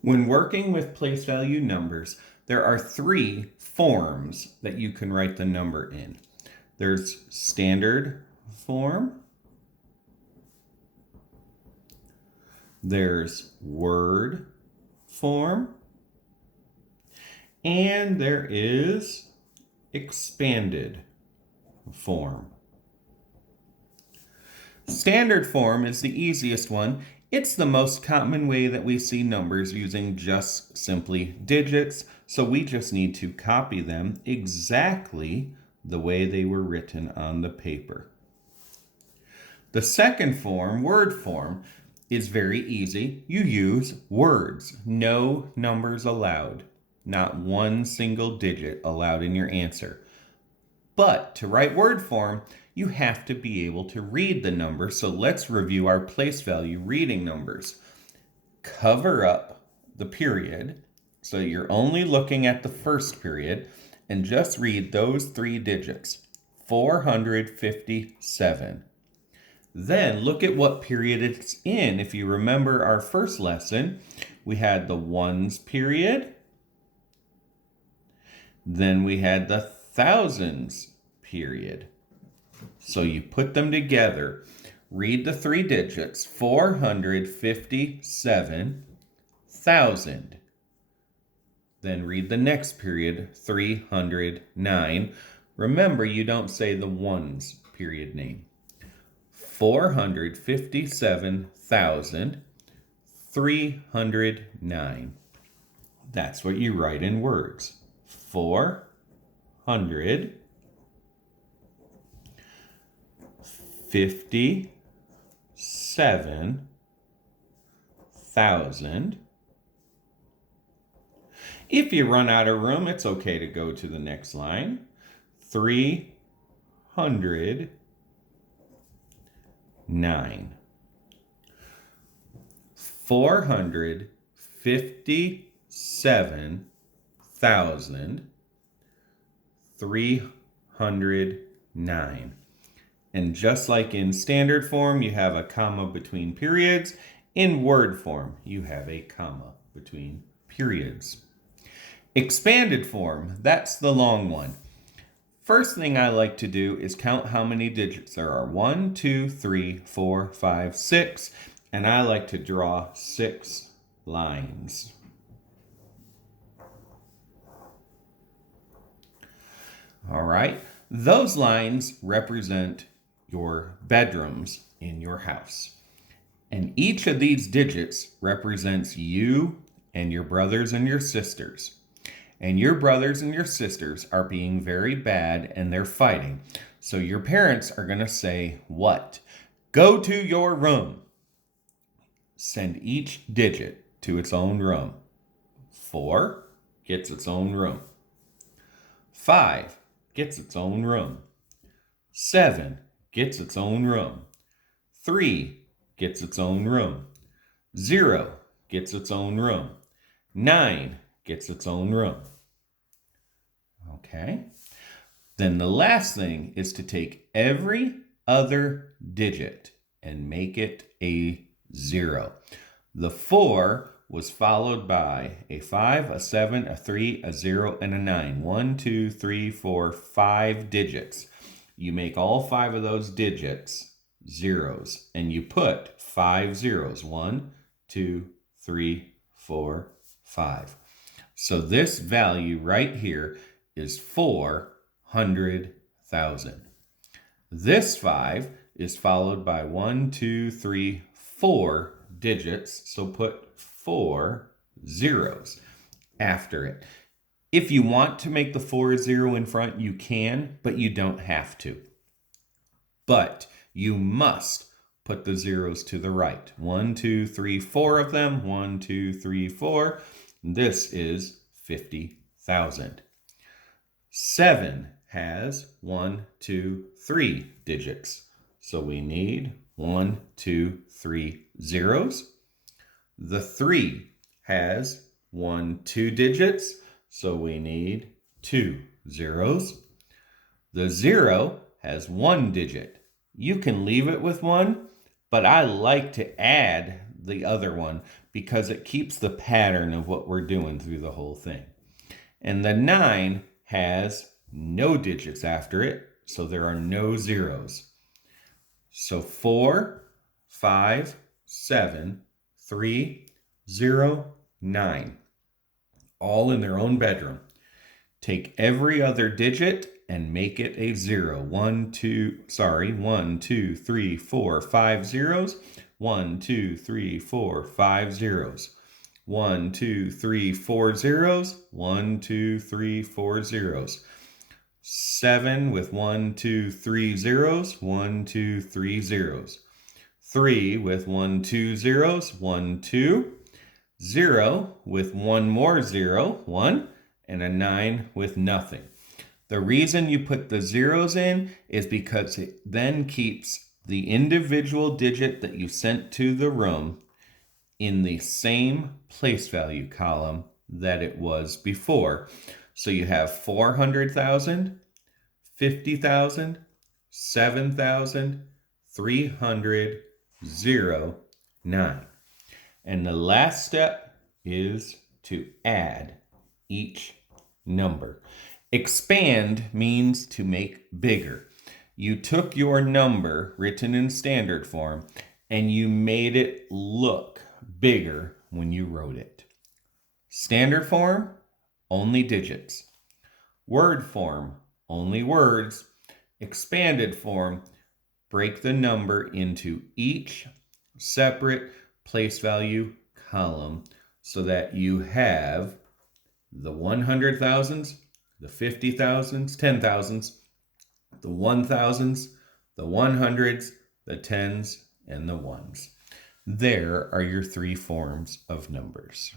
When working with place value numbers, there are three forms that you can write the number in. There's standard form, there's word form, and there is expanded form. Standard form is the easiest one. It's the most common way that we see numbers using just simply digits, so we just need to copy them exactly the way they were written on the paper. The second form, word form, is very easy. You use words, no numbers allowed, not one single digit allowed in your answer. But to write word form, you have to be able to read the number. So let's review our place value reading numbers. Cover up the period, so you're only looking at the first period, and just read those three digits, 457. Then look at what period it's in. If you remember our first lesson, we had the ones period, then we had the thousands period. So you put them together. Read the three digits, 457,000. Then read the next period, 309. Remember, you don't say the ones period name. 457,309. That's what you write in words. 457,000. If you run out of room, it's okay to go to the next line. 309. 457,309. And just like in standard form, you have a comma between periods. In word form, you have a comma between periods. Expanded form, that's the long one. First thing I like to do is count how many digits there are. 1, 2, 3, 4, 5, 6. And I like to draw 6 lines. All right, those lines represent your bedrooms in your house. And each of these digits represents you and your brothers and your sisters. And your brothers and your sisters are being very bad and they're fighting. So your parents are going to say, what? Go to your room. Send each digit to its own room. 4 gets its own room. 5 gets its own room. 7 gets its own room. 3 gets its own room. 0 gets its own room. 9 gets its own room. Okay. Then the last thing is to take every other digit and make it a 0. The 4 was followed by a 5, a 7, a 3, a 0, and a 9. 1, 2, 3, 4, 5 digits. You make all 5 of those digits zeros, and you put 5 zeros. 1, 2, 3, 4, 5. So this value right here is 400,000. This 5 is followed by 1, 2, 3, 4 digits, so put 4 zeros after it. If you want to make the 4 a 0 in front, you can, but you don't have to. But you must put the zeros to the right. 1, 2, 3, 4 of them. 1, 2, 3, 4. This is 50,000. 7 has 1, 2, 3 digits. So we need 1, 2, 3 zeros. The 3 has 1, 2 digits. So we need 2 zeros. The 0 has 1 digit. You can leave it with 1, but I like to add the other one because it keeps the pattern of what we're doing through the whole thing. And the 9 has no digits after it, so there are no zeros. So 4, 5, 7, 3, 0, 9, all in their own bedroom. Take every other digit and make it a 0. 1, 2, 3, 4, 5 zeros. 1, 2, 3, 4, 5 zeros. 1, 2, 3, 4 zeros. 1, 2, 3, 4 zeros. 7 with 1, 2, 3 zeros. 1, 2, 3 zeros. 3 with 1, 2 zeros. 1, 2. 0 with one more 0, 1, and a 9 with nothing. The reason you put the zeros in is because it then keeps the individual digit that you sent to the room in the same place value column that it was before. So you have 400,000, 50,000, 7,000, 300, 0, 9. And the last step is to add each number. Expand means to make bigger. You took your number written in standard form and you made it look bigger when you wrote it. Standard form, only digits. Word form, only words. Expanded form, break the number into each separate place value column so that you have the 100,000s, the 50,000s, 10,000s, the 1,000s, the 100s, the 10s, and the 1s. There are your 3 forms of numbers.